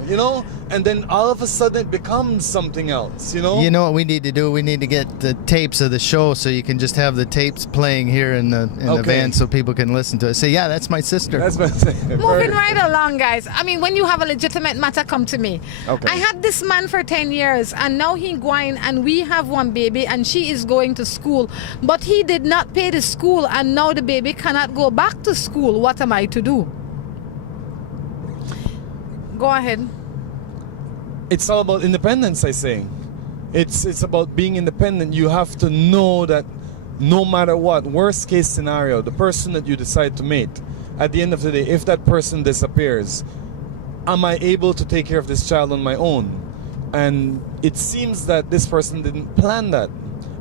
And then all of a sudden it becomes something else. You know what we need to do? We need to get the tapes of the show so you can just have the tapes playing here in the van so people can listen to it. Say, yeah, that's my sister. That's what I'm saying. Moving right along, guys. I mean, when you have a legitimate matter, come to me. Okay. I had this man for 10 years, and now he going, and we have one baby, and she is going to school. But he did not pay the school, and now the baby cannot go back to school. What am I to do? Go ahead. It's all about independence, I say. It's about being independent. You have to know that no matter what, worst case scenario, the person that you decide to mate, at the end of the day, if that person disappears, am I able to take care of this child on my own? And it seems that this person didn't plan that.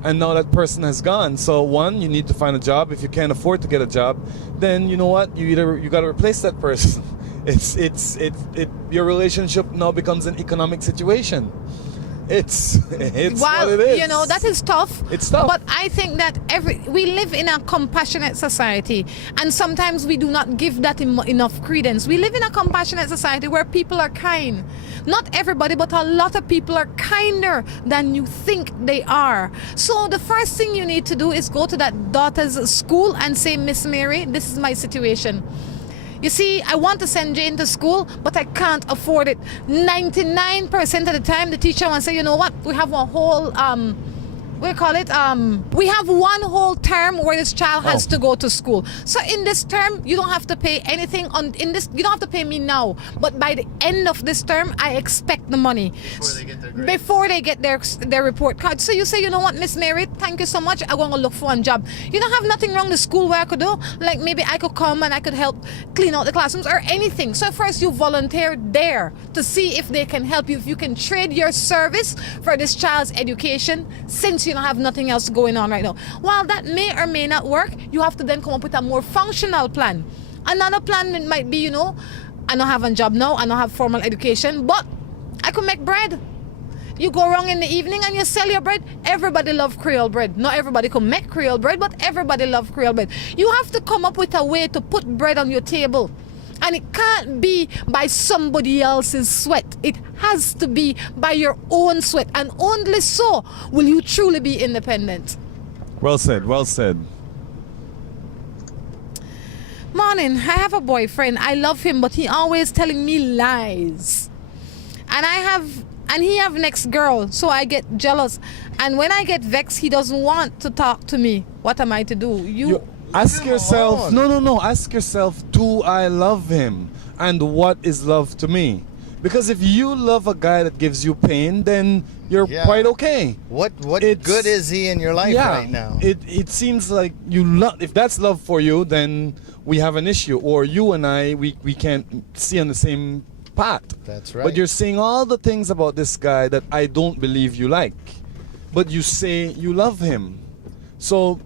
And now that person has gone. So one, you need to find a job. If you can't afford to get a job, then you know what? You got to replace that person. Your relationship now becomes an economic situation. It's what it is. That is tough. It's tough. But I think that we live in a compassionate society, and sometimes we do not give that enough credence. We live in a compassionate society where people are kind. Not everybody, but a lot of people are kinder than you think they are. So the first thing you need to do is go to that daughter's school and say, "Miss Mary, this is my situation. You see, I want to send Jane to school, but I can't afford it." 99% of the time, the teacher will say, "You know what? We have a whole, we have one whole term where this child has to go to school. So in this term, you don't have to pay anything you don't have to pay me now. But by the end of this term, I expect the money." Before they get their report card. So you say, "You know what, Miss Mary, thank you so much. I'm going to look for a job." You don't have nothing wrong with school where I could do. Like maybe I could come and I could help clean out the classrooms or anything. So first you volunteer there to see if they can help you. If you can trade your service for this child's education, since you don't have nothing else going on right now. While that may or may not work, you have to then come up with a more functional plan. Another plan might be, I don't have a job now, I don't have formal education, but I could make bread. You go around in the evening and you sell your bread. Everybody loves Creole bread. Not everybody can make Creole bread, but everybody loves Creole bread. You have to come up with a way to put bread on your table. And it can't be by somebody else's sweat. It has to be by your own sweat. And only so will you truly be independent. Well said, well said. Morning, I have a boyfriend. I love him, but he always telling me lies. And he have next girl, so I get jealous. And when I get vexed, he doesn't want to talk to me. What am I to do? You ask yourself, no. Ask yourself, do I love him? and what is love to me. Because if you love a guy that gives you pain, then you're Yeah. quite okay. What It's- good is he in your life right now? It seems like you love. If that's love for you, then we have an issue. Or you and I, we can't see on the same path. That's right. But you're saying all the things about this guy that I don't believe you like, but you say you love him. So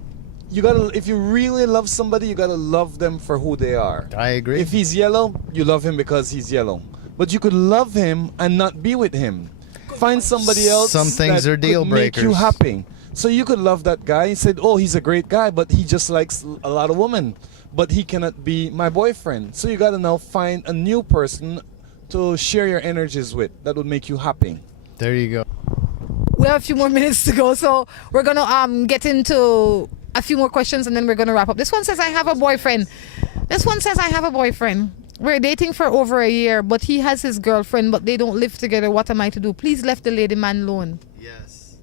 you gotta. If you really love somebody, you gotta love them for who they are. I agree. If he's yellow, you love him because he's yellow. But you could love him and not be with him. Find somebody else. Some things that are deal could make you breakers. happy. So you could love that guy and said, "Oh, he's a great guy, but he just likes a lot of women, but he cannot be my boyfriend." So you gotta now find a new person to share your energies with that would make you happy. There you go. We have a few more minutes to go, so we're gonna get into a few more questions and then we're gonna wrap up. This one says, "I have a boyfriend." This one says, "I have a boyfriend. We're dating for over a year, but he has his girlfriend, but they don't live together. What am I to do? Please left the lady man alone." Yes.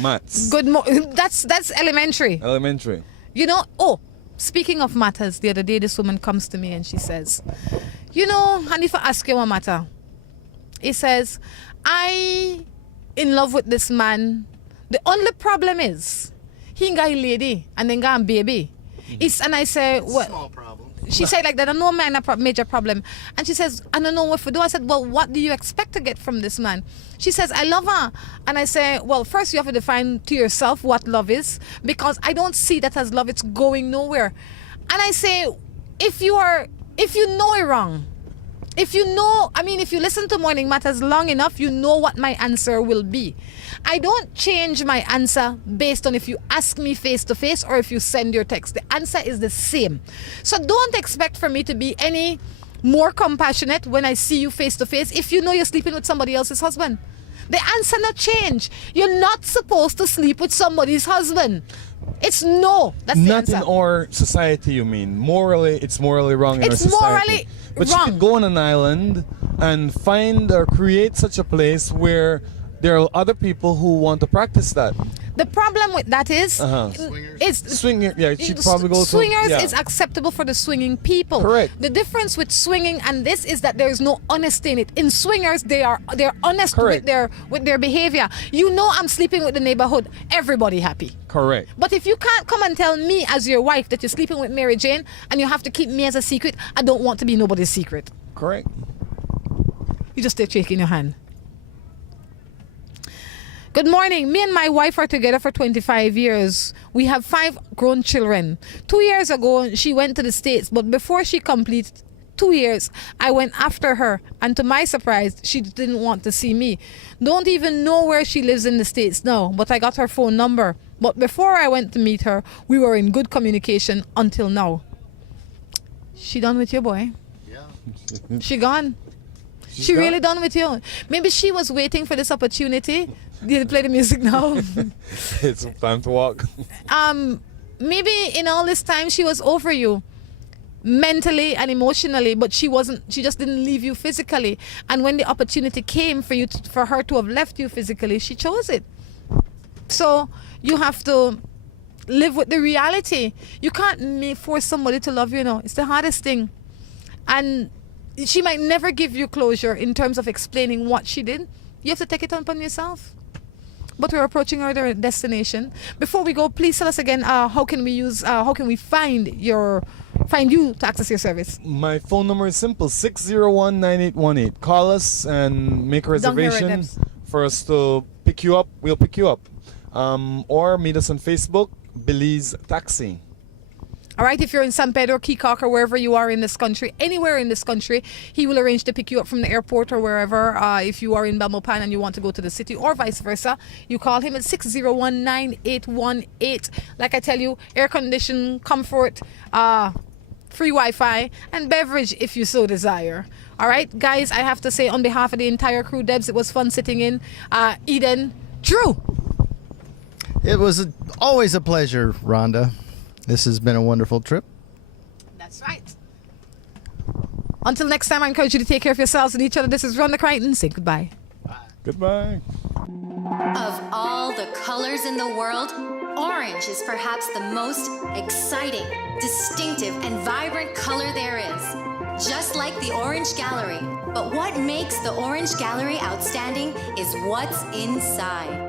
Maths. That's elementary. Elementary. You know, oh, speaking of matters, the other day this woman comes to me and she says, "You know, and if I ask you a matter," he says, "I in love with this man. The only problem is he got a lady and then got a baby." And I say, "Well," Small problem. she said like that, "I know man a major problem." And she says, "I don't know what to do." I said, "Well, what do you expect to get from this man?" She says, "I love her." And I say, "Well, first you have to define to yourself what love is, because I don't see that as love. It's going nowhere." And I say, if you know it wrong, if you listen to Morning Matters long enough, you know what my answer will be. I don't change my answer based on if you ask me face to face or if you send your text. The answer is the same. So don't expect for me to be any more compassionate when I see you face to face if you know you're sleeping with somebody else's husband. The answer not change. You're not supposed to sleep with somebody's husband. It's no. That's the Not answer. in our society, you mean. Morally, it's morally wrong in our It's society. morally but wrong. you could go on an island and find or create such a place where there are other people who want to practice that. The problem with that is, it's Swinging, yeah, she'd probably go to... swingers yeah. is acceptable for the swinging people. Correct. The difference with swinging and this is that there is no honesty in it. In swingers, they're honest Correct. with their behavior. You know, I'm sleeping with the neighborhood. Everybody happy. Correct. But if you can't come and tell me as your wife that you're sleeping with Mary Jane and you have to keep me as a secret, I don't want to be nobody's secret. Correct. You just stay shaking your hand. Good morning. Me and my wife are together for 25 years. We have 5 grown children. 2 years ago, she went to the States, but before she completed 2 years, I went after her, and to my surprise, she didn't want to see me. Don't even know where she lives in the States now, but I got her phone number. But before I went to meet her, we were in good communication until now. She done with you, boy? Yeah. She gone? She really done with you? Maybe she was waiting for this opportunity. Did you play the music now? It's time to walk. Maybe in all this time she was over you mentally and emotionally, but she just didn't leave you physically. And when the opportunity came for her to have left you physically, she chose it. So you have to live with the reality. You can't force somebody to love you, It's the hardest thing. And she might never give you closure in terms of explaining what she did. You have to take it upon yourself. But we're approaching our destination. Before we go, please tell us again, how can we find you to access your service? My phone number is simple, 601-9818. Call us and make a Down here, right, reservation Debs. for us to pick you up. We'll pick you up. Or meet us on Facebook, Belize Taxi. All right, if you're in San Pedro, Keycock, or wherever you are in this country, anywhere in this country, he will arrange to pick you up from the airport or wherever. If you are in Belmopan and you want to go to the city or vice versa, you call him at 601-9818. Like I tell you, air condition, comfort, free Wi-Fi, and beverage if you so desire. All right, guys, I have to say on behalf of the entire crew, Debs, it was fun sitting in. Eden, Drew. It was always a pleasure, Rhonda. This has been a wonderful trip. That's right. Until next time, I encourage you to take care of yourselves and each other. This is Rhonda Crichton. Say goodbye. Goodbye. Of all the colors in the world, orange is perhaps the most exciting, distinctive, and vibrant color there is. just like the Orange Gallery. But what makes the Orange Gallery outstanding is what's inside.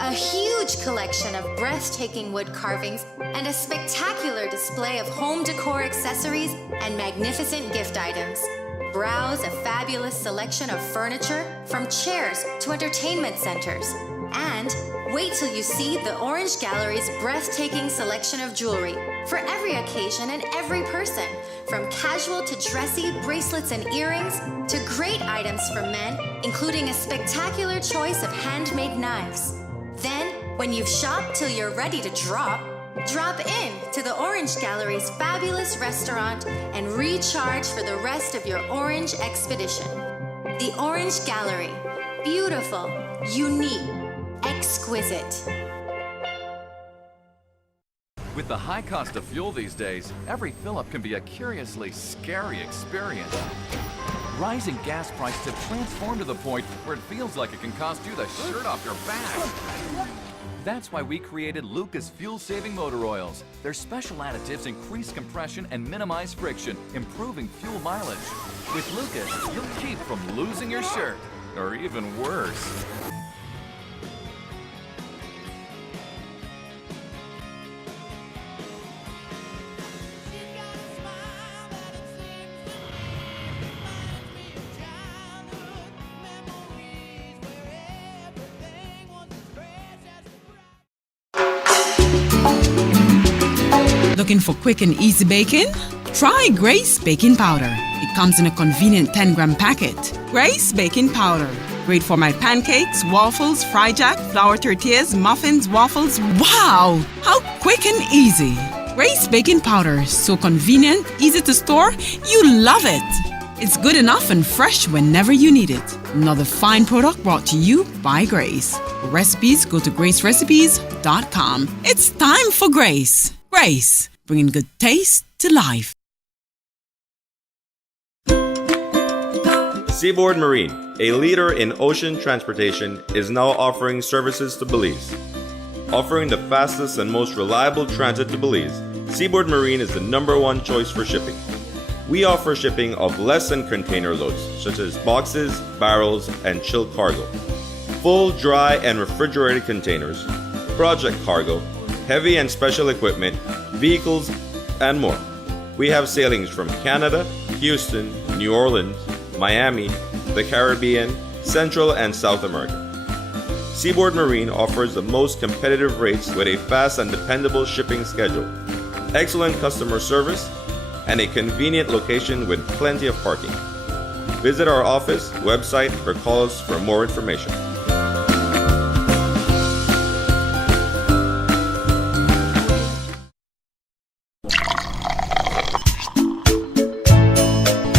A huge collection of breathtaking wood carvings and a spectacular display of home decor accessories and magnificent gift items. Browse a fabulous selection of furniture, from chairs to entertainment centers. And wait till you see the Orange Gallery's breathtaking selection of jewelry for every occasion and every person, from casual to dressy bracelets and earrings to great items for men, including a spectacular choice of handmade knives. Then, when you've shopped till you're ready to drop in to the Orange Gallery's fabulous restaurant and recharge for the rest of your Orange expedition. The Orange Gallery. Beautiful, unique, exquisite. With the high cost of fuel these days, every fill-up can be a curiously scary experience. Rising gas prices have transformed to the point where it feels like it can cost you the shirt off your back. That's why we created Lucas fuel-saving motor oils. Their special additives increase compression and minimize friction, improving fuel mileage. With Lucas, you'll keep from losing your shirt, or even worse. Looking for quick and easy baking? Try Grace Baking Powder. It comes in a convenient 10-gram packet. Grace Baking Powder. Great for my pancakes, waffles, fry jack, flour tortillas, muffins, waffles. Wow! How quick and easy. Grace Baking Powder. So convenient, easy to store. You love it. It's good enough and fresh whenever you need it. Another fine product brought to you by Grace. For recipes, go to gracerecipes.com. It's time for Grace. Grace, bringing good taste to life. Seaboard Marine, a leader in ocean transportation, is now offering services to Belize. Offering the fastest and most reliable transit to Belize, Seaboard Marine is the #1 choice for shipping. We offer shipping of less than container loads, such as boxes, barrels, and chilled cargo, full, dry, and refrigerated containers, project cargo, heavy and special equipment, vehicles, and more. We have sailings from Canada, Houston, New Orleans, Miami, the Caribbean, Central and South America. Seaboard Marine offers the most competitive rates with a fast and dependable shipping schedule, excellent customer service, and a convenient location with plenty of parking. Visit our office, website, or call us for more information.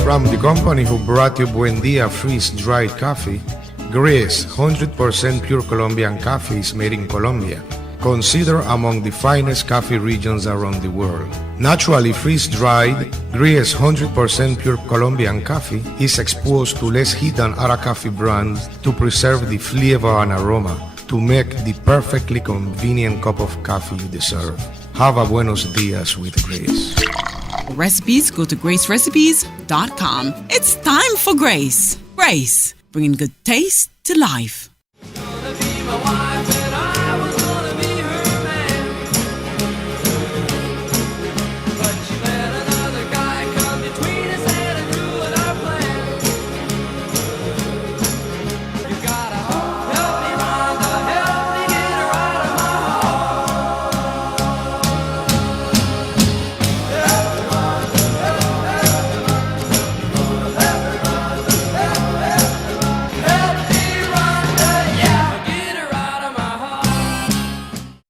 From the company who brought you Buendia freeze-dried coffee, Gris 100% pure Colombian coffee is made in Colombia, considered among the finest coffee regions around the world. Naturally freeze-dried, Gris 100% pure Colombian coffee is exposed to less heat than other coffee brands to preserve the flavor and aroma to make the perfectly convenient cup of coffee you deserve. Have a buenos dias with Gris. For recipes, go to gracerecipes.com. It's time for Grace. Grace, bringing good taste to life.